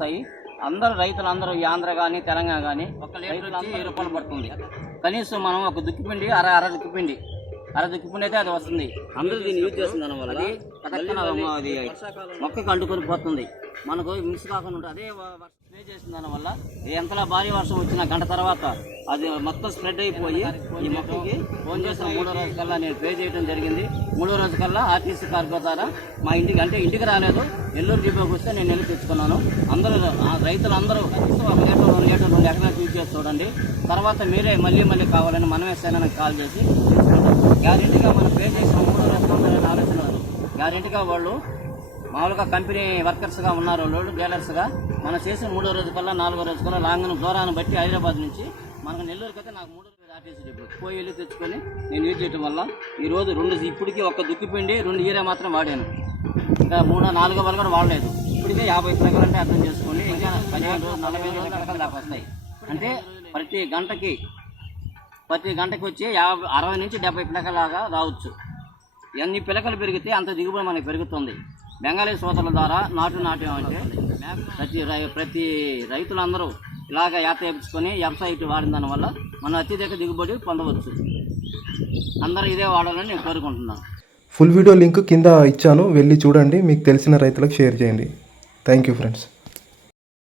వస్తాయి అందరూ రైతులు అందరూ ఈ ఆంధ్ర కానీ తెలంగాణ కానీ ఒక లీటర్ వెయ్యి రూపాయలు. పడుతుంది కనీసం మనం ఒక దుక్కిపిండి అర అర దుక్కిపిండి అర దుక్కిపిండి అయితే అది వస్తుంది. అందరూ దీన్ని యూజ్ చేస్తున్నారు వల్ల అది మొక్కకి అంటుకొని పోతుంది. మనకు మిస్ కాకుండా ఉంటుంది అదే స్ప్రే చేసిన దాని వల్ల ఎంతలా భారీ వర్షం వచ్చిన గంట తర్వాత అది మొత్తం స్ప్రెడ్ అయిపోయి ఈ మొక్కకి ఫోన్ చేసిన మూడో రోజు కల్లా నేను పే చేయడం జరిగింది. మూడో రోజు కల్లా ఆర్టీసీ కార్గో ద్వారా మా ఇంటికి అంటే ఇంటికి రాలేదు. నెల్లూరు డిపోకి వస్తే నేను నెల్లు తెచ్చుకున్నాను. అందరూ రైతులు అందరూ ఒక లీటర్ రెండు లీటర్ రెండు ఎకరాలు యూజ్ చేసి చూడండి. తర్వాత మీరే మళ్ళీ మళ్ళీ కావాలని మనమే సేనకి కాల్ చేసి గ్యారెంటీగా మనం పే చేసిన మూడో రోజు ఉండాలని ఆలోచన గ్యారెంటీగా వాళ్ళు మామూలుగా కంపెనీ వర్కర్స్గా ఉన్నారు వాళ్ళు డీలర్స్గా. మనం చేసిన మూడో రోజు కల్లా నాలుగో రోజు కల్లా లాంగ్ దూరాన్ని బట్టి హైదరాబాద్ నుంచి మనకు నెల్లూరుకి అయితే నాకు మూడో రోజు ఆర్టీసీ డిపో పోయి వెళ్ళి తెచ్చుకొని నేను యూజ్ చేయడం వల్ల ఈరోజు రెండు ఇప్పటికీ ఒక్క దుక్కిపిండి రెండు ఈరే మాత్రం వాడాను. ఇంకా మూడో నాలుగో వరకు కూడా వాడలేదు. ఇప్పటికే యాభై ప్రకారం అంటే అర్థం చేసుకోండి ఇంకా పదిహేను రోజులు నలభై రోజుల పిలకలు దాకా వస్తాయి. అంటే ప్రతి గంటకి ప్రతి గంటకు వచ్చి యాభై అరవై నుంచి డెబ్బై పిలకలాగా రావచ్చు. ఎన్ని పిలకలు పెరిగితే అంత దిగుబడి మనకి పెరుగుతుంది. బెంగాలీ సోదరుల ద్వారా నాటు నాట్యం అంటే ప్రతి రై ప్రతి రైతులందరూ ఇలాగ యాత వేపించుకొని వ్యవసాయ వాడిన దానివల్ల మనం అత్యధిక దిగుబడి పొందవచ్చు. అందరూ ఇదే వాడాలని నేను కోరుకుంటున్నాను. ఫుల్ వీడియో లింక్ కింద ఇచ్చాను. వెళ్ళి చూడండి. మీకు తెలిసిన రైతులకు షేర్ చేయండి. Thank you friends.